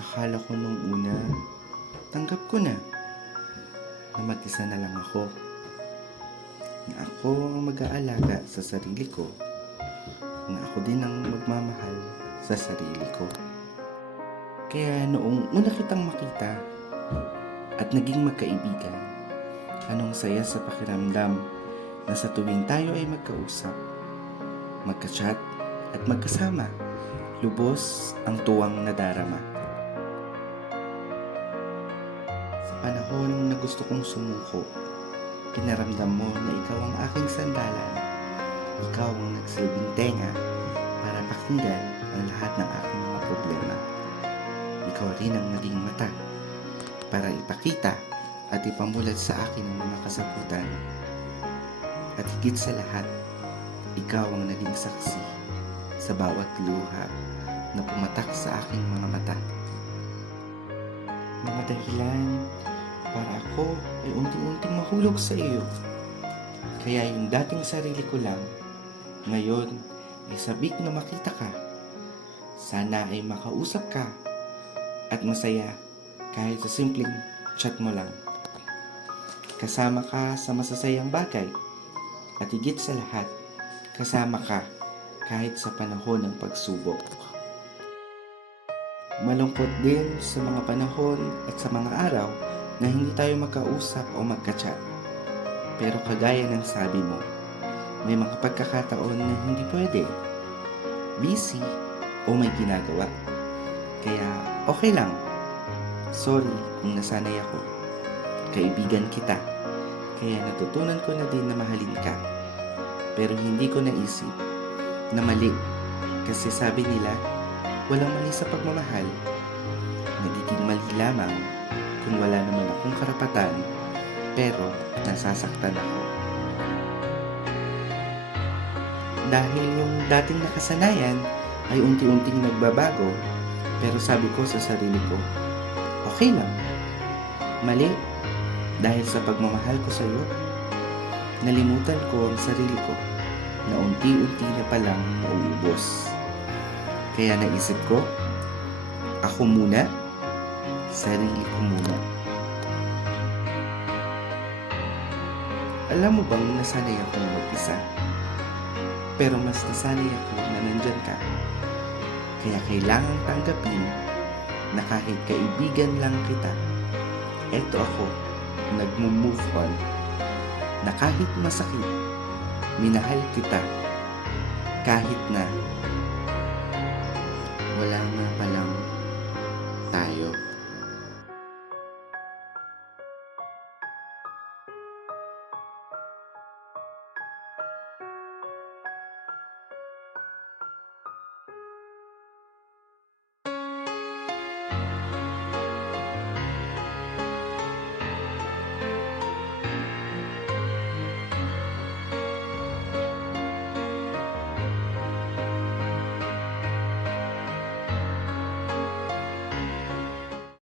Akala ko nung una, tanggap ko na. Na mag-isa na lang ako. Na ako ang mag-aalaga sa sarili ko. Na ako din ang magmamahal sa sarili ko. Kaya noong una kitang makita at naging magkaibigan, anong saya sa pakiramdam na sa tuwing tayo ay magkausap, magka-chat at magkasama, lubos ang tuwang nadarama. Sa panahon na gusto kong sumuko, pinaramdam mo na ikaw ang aking sandalan. Ikaw ang nagsilbing tenga para pakinggan ang lahat ng aking mga problema. Ikaw rin ang naging mata para ipakita at ipamulat sa akin ang mga kasagutan. At higit sa lahat, ikaw ang naging saksi sa bawat luha na pumatak sa aking mga mata. Mga dahilan para ako ay unti-unting mahulog sa iyo. Kaya yung dating sarili ko lang, ngayon ay sabik na makita ka. Sana ay makausap ka at masaya kahit sa simpleng chat mo lang. Kasama ka sa masasayang bagay at higit sa lahat, kasama ka kahit sa panahon ng pagsubok. Malungkot din sa mga panahon at sa mga araw na hindi tayo magkausap o magka-chat. Pero kagaya ng sabi mo, may mga pagkakataon na hindi pwede. Busy o may ginagawa. Kaya okay lang. Sorry kung nasanay ako. Kaibigan kita. Kaya natutunan ko na din na mahalin ka. Pero hindi ko naisip na mali. Kasi sabi nila, walang mali sa pagmamahal. Nagiging mali lamang kung wala naman akong karapatan pero nasasaktan ako. Dahil yung dating nakasanayan ay unti-unting nagbabago pero sabi ko sa sarili ko, okay lang. Mali dahil sa pagmamahal ko sa iyo, nalimutan ko ang sarili ko na unti-unti na palang nauubos. Kaya naisip ko, ako muna, sarili ko muna. Alam mo bang nasanay akong mag-isa? Pero mas nasanay ako na nandyan ka. Kaya kailangan tanggapin na kahit kaibigan lang kita, eto ako, nagmo-move on, na kahit masakit, minahal kita, kahit na